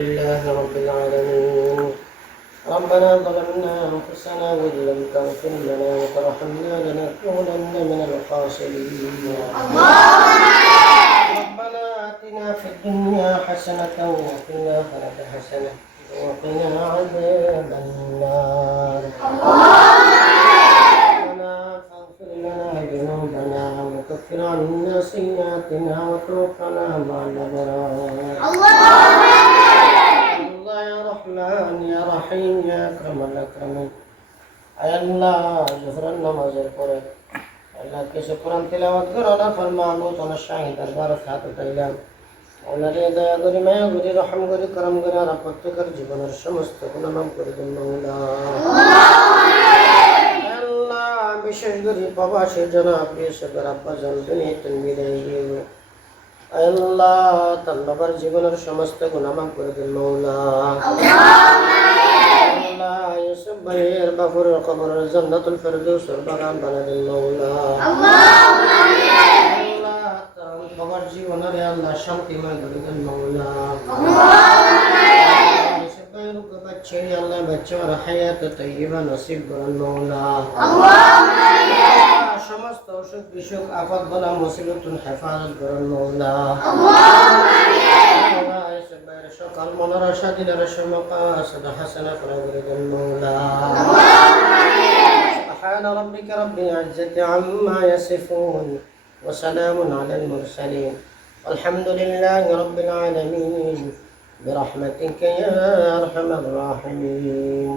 لله رب العالمين. ربنا ظلمنا أنفسنا وإن لم تغفر لنا وترحمنا لنكونن من الخاسرين. ربنا آتنا في الدنيا حسنة وفي الآخرة حسنة وقنا عذاب النار. ربنا فاغفر لنا ذنوبنا وكفر عنا سيئاتنا وتوفنا مع الأبرار. الله يا رحمن يا رحيم يا أكرم الأكرمين. আয় আল্লাহ জোহরের নামাজের পরে আল্লাহ কিছু কোরআন তিলাওয়াত করো না ফরমানো তোমার শাহী দরবার খাত তাইলাম ওনারে দয়া করি মায়া করি রহম করি করম করে আর প্রত্যেকের জীবনের সমস্ত গুনাহ মাফ করে দিন আল্লাহ। বিশেষ করে প্রবাসী জনাব বিশেষের আব্বা জান দুনিয়াতে বিদায় গিয়ে আল্লাহ তার বাবার জীবনের সমস্ত গুনাহ মাফ করে দিন মৌলা। আল্লাহ ইউসুফ ভাইয়ের বাবুরের কবরের জান্নাতুল ফেরদৌসের বাগান বানায় দিন মৌলা। আল্লাহ তার বাবার জীবনের আল্লাহ শান্তিময় করে দিন মৌলা। ইউসুফ ভাইয়ের বাচ্চা আল্লাহ বাচ্চার হায়াত তাইয়্যিবা নসিব করেন মৌলা। সমস্ত অসুখ বিসুখ আফত বলা মুসিবতুল হেফাজত করেন মৌলা। সকাল মনের আশা দিলের সমকাসদ হাসানা করে দেন মৌলা। سبحان ربك رب العزة عما يصفون وسلام على المرسلين والحمد لله رب العالمين برحمتك يا أرحم الراحمين.